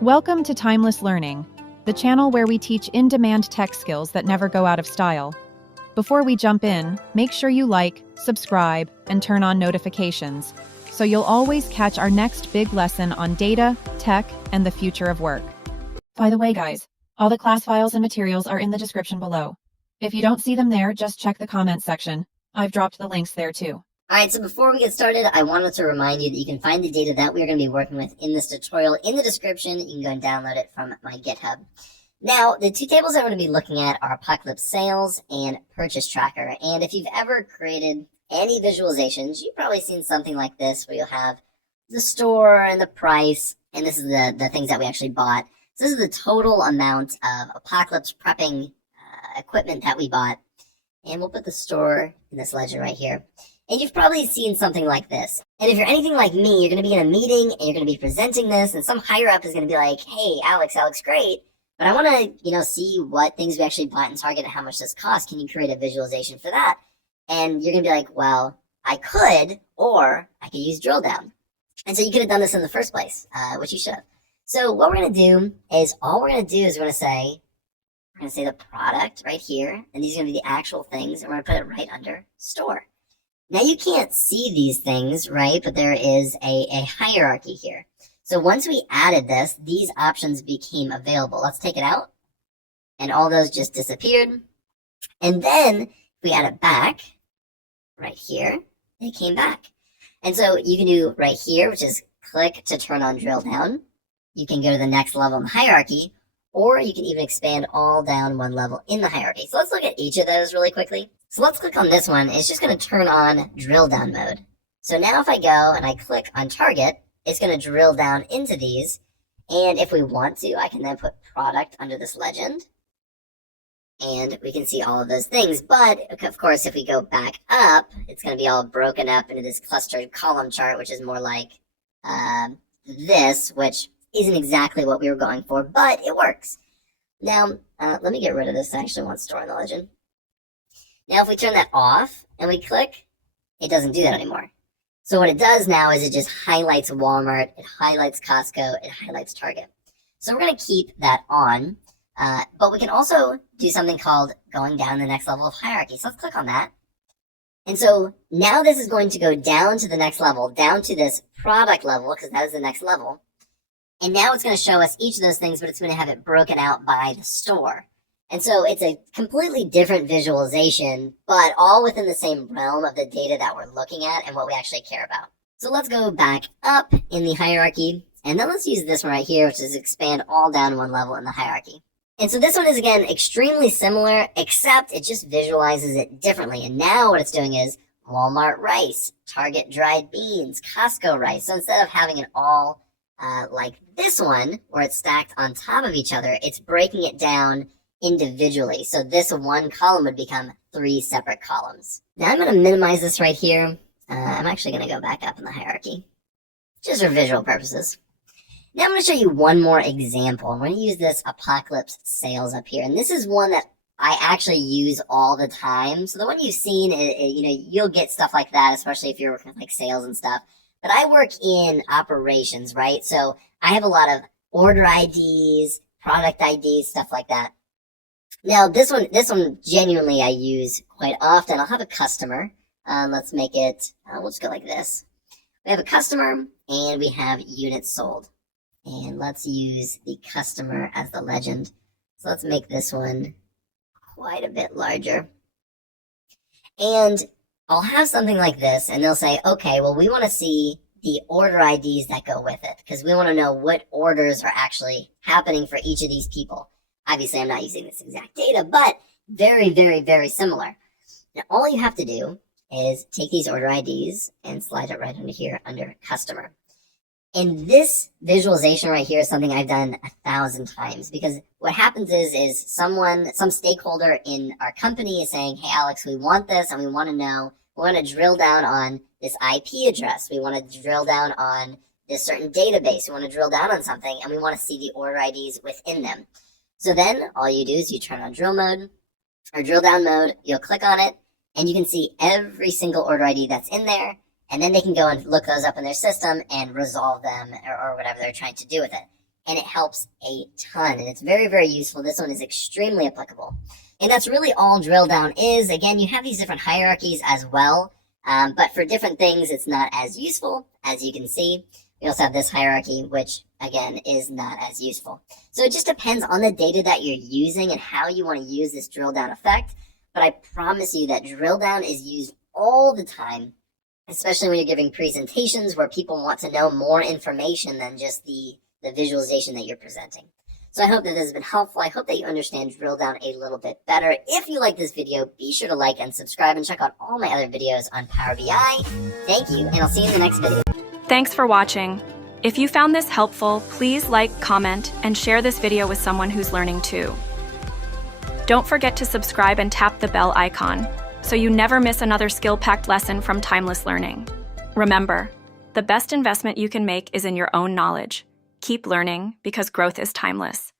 Welcome to Timeless Learning, the channel where we teach in-demand tech skills that never go out of style. Before we jump in, make sure you like, subscribe, and turn on notifications, so you'll always catch our next big lesson on data, tech, and the future of work. By the way, guys, all the class files and materials are in the description below. If you don't see them there, just check the comments section. I've dropped the links there too. Alright, so before we get started, I wanted to remind you that you can find the data that we're going to be working with in this tutorial in the description. You can go and download it from my GitHub. Now, the two tables I'm going to be looking at are Apocalypse Sales and Purchase Tracker. And if you've ever created any visualizations, you've probably seen something like this where you'll have the store and the price, and this is the things that we actually bought. So this is the total amount of Apocalypse prepping equipment that we bought. And we'll put the store in this legend right here. And you've probably seen something like this. And if you're anything like me, you're going to be in a meeting and you're going to be presenting this, and some higher up is going to be like, hey, Alex, that looks great, but I want to, see what things we actually bought in Target and how much this costs. Can you create a visualization for that? And you're going to be like, well, I could, or I could use drill down. And so you could have done this in the first place, which you should have. So what we're going to do is, we're going to say the product right here, and these are going to be the actual things, and we're going to put it right under store. Now you can't see these things, right? But there is a hierarchy here. So once we added this, these options became available. Let's take it out. And all those just disappeared. And then we add it back right here. They came back. And so you can do right here, which is click to turn on drill down. You can go to the next level in the hierarchy, or you can even expand all down one level in the hierarchy. So let's look at each of those really quickly. So let's click on this one. It's just going to turn on drill down mode. So now if I go and I click on target, it's going to drill down into these. And if we want to, I can then put product under this legend. And we can see all of those things. But of course, if we go back up, it's going to be all broken up into this clustered column chart, which is more like this, which isn't exactly what we were going for, but it works. Now, let me get rid of this. I actually want store in the legend. Now, if we turn that off and we click, it doesn't do that anymore. So what it does now is it just highlights Walmart, it highlights Costco, it highlights Target. So we're going to keep that on, but we can also do something called going down the next level of hierarchy. So let's click on that. And so now this is going to go down to the next level, down to this product level, because that is the next level. And now it's going to show us each of those things, but it's going to have it broken out by the store. And so it's a completely different visualization, but all within the same realm of the data that we're looking at and what we actually care about. So let's go back up in the hierarchy, and then let's use this one right here, which is expand all down one level in the hierarchy. And so this one is, again, extremely similar, except it just visualizes it differently. And now what it's doing is Walmart rice, Target dried beans, Costco rice. So instead of having it all like this one, where it's stacked on top of each other, it's breaking it down individually. So this one column would become 3 separate columns. Now I'm going to minimize this right here. I'm actually going to go back up in the hierarchy, just for visual purposes. Now I'm going to show you one more example. I'm going to use this Apocalypse Sales up here. And this is one that I actually use all the time. So the one you've seen, you'll get stuff like that, especially if you're working with like sales and stuff. But I work in operations, right? So I have a lot of order IDs, product IDs, stuff like that. Now this one genuinely I use quite often. I'll have a customer. Let's make it, we'll just go like this. We have a customer and we have units sold. And let's use the customer as the legend. So let's make this one quite a bit larger. And I'll have something like this, and they'll say, okay, well, we want to see the order IDs that go with it, because we want to know what orders are actually happening for each of these people. Obviously, I'm not using this exact data, but very, very, very similar. Now, all you have to do is take these order IDs and slide it right under here under customer. And this visualization right here is something I've done 1,000 times, because what happens is some stakeholder in our company is saying, hey, Alex, we want this and we want to drill down on this IP address. We want to drill down on this certain database. We want to drill down on something, and we want to see the order IDs within them. So then all you do is you turn on drill mode or drill down mode. You'll click on it and you can see every single order ID that's in there. And then they can go and look those up in their system and resolve them or whatever they're trying to do with it. and it helps a ton, and it's very, very useful. This one is extremely applicable. And that's really all drill down is. Again, you have these different hierarchies as well, but for different things, it's not as useful, as you can see. We also have this hierarchy, which, again, is not as useful. So it just depends on the data that you're using and how you want to use this drill down effect, but I promise you that drill down is used all the time, especially when you're giving presentations where people want to know more information than just the visualization that you're presenting. So I hope that this has been helpful. I hope that you understand drill down a little bit better. If you like this video, be sure to like and subscribe and check out all my other videos on Power BI. Thank you, and I'll see you in the next video. Thanks for watching. If you found this helpful, please like, comment, and share this video with someone who's learning too. Don't forget to subscribe and tap the bell icon so you never miss another skill-packed lesson from Timeless Learning. Remember, the best investment you can make is in your own knowledge. Keep learning because growth is timeless.